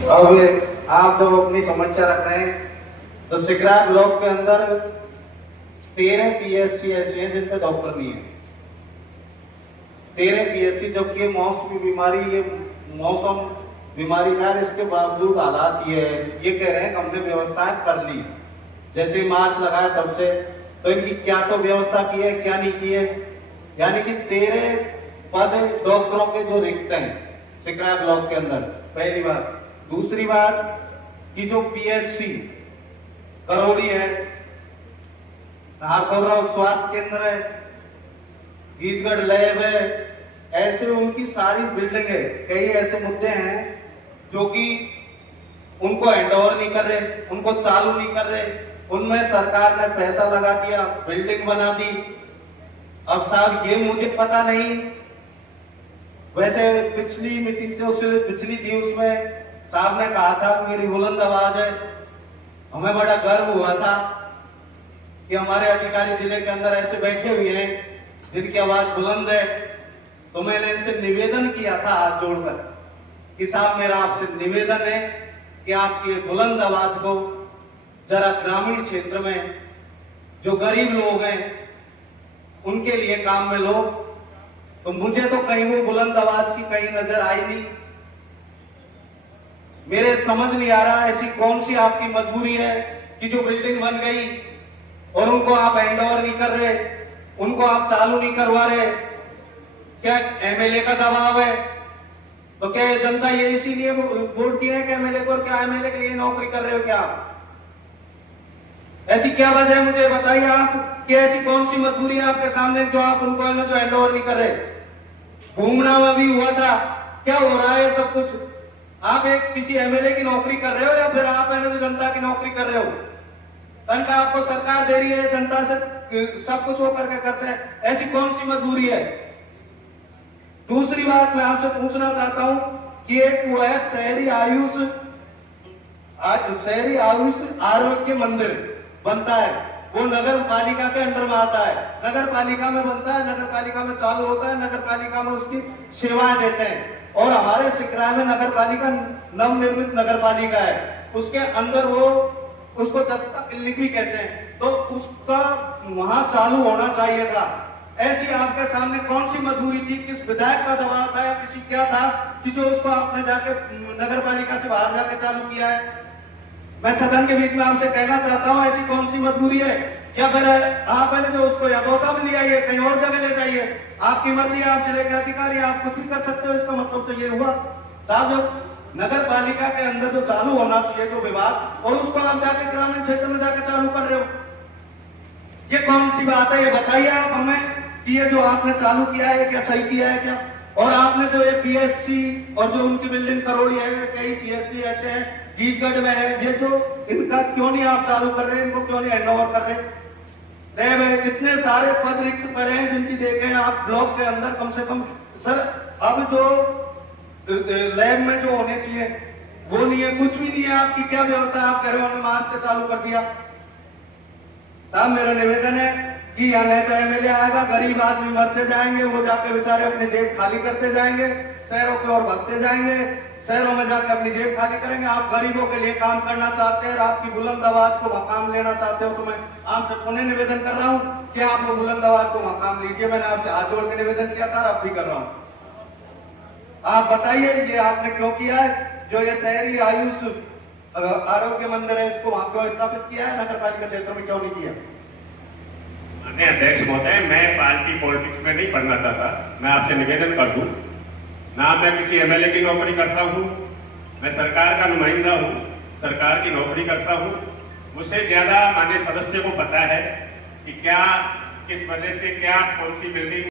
अब आप तो अपनी समस्या रख रहे हैं, तो सिकरार ब्लॉक के अंदर 13 पीएससी ऐसे हैं जिन पे डॉक्टर नहीं है। 13 पीएससी, जबकि मौसमी बीमारी, ये मौसम बीमारी है, इसके बावजूद हालात ये है, ये कह रहे हैं कि हमने व्यवस्थाएं कर ली। जैसे मार्च लगाया तब से, तो इनकी क्या तो व्यवस्था की है, क्या नहीं की है। यानी कि 13 पद डॉक्टरों के जो रिक्त हैं सिकरार ब्लॉक के अंदर, पहली बात। दूसरी बात कि जो पीएससी करौड़ी है, नारगौरव स्वास्थ्य केंद्र है, गीजगढ़ लैब है, ऐसे उनकी सारी बिल्डिंग है। कई ऐसे मुद्दे हैं जो कि उनको हैंड ओवर नहीं कर रहे, उनको चालू नहीं कर रहे। उनमें सरकार ने पैसा लगा दिया, बिल्डिंग बना दी। अब साहब ये मुझे पता नहीं, वैसे पिछली मीटिंग से उससे पिछली थी, उसमें साहब ने कहा था मेरी बुलंद आवाज है। हमें बड़ा गर्व हुआ था कि हमारे अधिकारी जिले के अंदर ऐसे बैठे हुए हैं जिनकी आवाज बुलंद है। तो मैंने इनसे निवेदन किया था हाथ जोड़कर कि साहब मेरा आपसे निवेदन है कि आपकी बुलंद आवाज को जरा ग्रामीण क्षेत्र में जो गरीब लोग हैं उनके लिए काम में लो। तो मुझे तो कहीं वो बुलंद आवाज की कहीं नजर आई नहीं। मेरे समझ नहीं आ रहा ऐसी कौन सी आपकी मजबूरी है कि जो बिल्डिंग बन गई और उनको आप हैंड ओवर नहीं कर रहे, उनको आप चालू नहीं करवा रहे। क्या एमएलए का दबाव है? तो क्या ये जनता ये इसीलिए वोट दिए है कि एमएलए को, और क्या एमएलए के लिए नौकरी कर रहे हो क्या आप? ऐसी क्या वजह है मुझे बताइए आप कि ऐसी कौन सी मजबूरी है आपके सामने जो आप उनको जो हैंड ओवर नहीं कर रहे? घूमना में भी हुआ था, क्या हो रहा है सब कुछ? आप एक किसी एमएलए की नौकरी कर रहे हो या फिर आप जो जनता की नौकरी कर रहे हो? तनख्वाह आपको सरकार दे रही है, जनता से सब कुछ वो करके करते हैं। ऐसी कौन सी मजबूरी है? दूसरी बात मैं आपसे पूछना चाहता हूं कि एक वो है शहरी आयुष आरोग्य मंदिर बनता है, वो नगर पालिका के अंडर में आता है, नगर पालिका में बनता है, नगर पालिका में चालू होता है, नगर पालिका में उसकी सेवाएं देते हैं। और हमारे सिकराय में नगर पालिका नवनिर्मित नगर पालिका है, उसके अंदर वो उसको जनता क्लिनिक भी कहते हैं, तो उसका वहां चालू होना चाहिए था। ऐसी आपके सामने कौन सी मजबूरी थी? किस विधायक का दबाव था या किसी क्या था कि जो उसको आपने जाके नगर पालिका से बाहर जाके चालू किया है? मैं सदन के बीच में आपसे कहना चाहता हूं ऐसी कौन सी मजबूरी है? या फिर आपने जो उसको या दौसा में ले आइए, कहीं और जगह ले जाइए, आपकी मर्जी है, आप जिले के अधिकारी, आप कुछ भी कर सकते हो। इसका मतलब तो ये हुआ साहब जब नगर पालिका के अंदर जो चालू होना चाहिए जो विभाग, और उसको आप जाके ग्रामीण क्षेत्र में जाके चालू कर रहे हो, ये कौन सी बात है? ये बताइए आप हमें कि ये जो आपने चालू किया है क्या सही किया है क्या? और आपने जो ये पीएससी और जो उनकी बिल्डिंग करोड़ी है, कई पीएससी ऐसे हैं गीजगढ़ में है, ये जो इनका क्यों नहीं आप चालू कर रहे, इनको क्यों नहीं हैंड ओवर कर रहे? इतने सारे पद रिक्त पड़े हैं जिनकी देखें आप ब्लॉक के अंदर कम से कम। सर अब जो लैब में जो होने चाहिए वो नहीं है, कुछ भी नहीं है। आपकी क्या व्यवस्था आप कह रहे हो मार्च से चालू कर दिया? साहब मेरा निवेदन है कि या नहीं तो एमएलए आएगा, गरीब आदमी मरते जाएंगे, वो जाके बेचारे अपनी जेब खाली करते जाएंगे, शहरों की ओर भगते जाएंगे, शहरों में जाकर अपनी जेब खाली करेंगे। आप गरीबों के लिए काम करना चाहते हैं, आपकी बुलंद आवाज को मकाम लेना चाहते हो, तो मैं आपसे पुनः निवेदन कर रहा हूं कि आप वो बुलंद आवाज को मकाम लीजिए। मैंने आपसे हाथ जोड़ के निवेदन किया था, अब भी कर रहा हूं। आप बताइए ये आपने क्यों किया है? जो ये शहरी आयुष आरोग्य मंदिर है, इसको वहां क्यों स्थापित किया है, नगर पालिका क्षेत्र में क्यों नहीं किया? अध्यक्ष महोदय, मैं पार्टी पॉलिटिक्स में नहीं पढ़ना चाहता। मैं आपसे निवेदन कर दूं, ना मैं किसी एमएलए की नौकरी करता हूं, मैं सरकार का नुमाइंदा हूं, सरकार की नौकरी करता हूं। मुझसे ज्यादा माननीय सदस्य को पता है कि क्या किस वजह से क्या कौन सी बिल्डिंग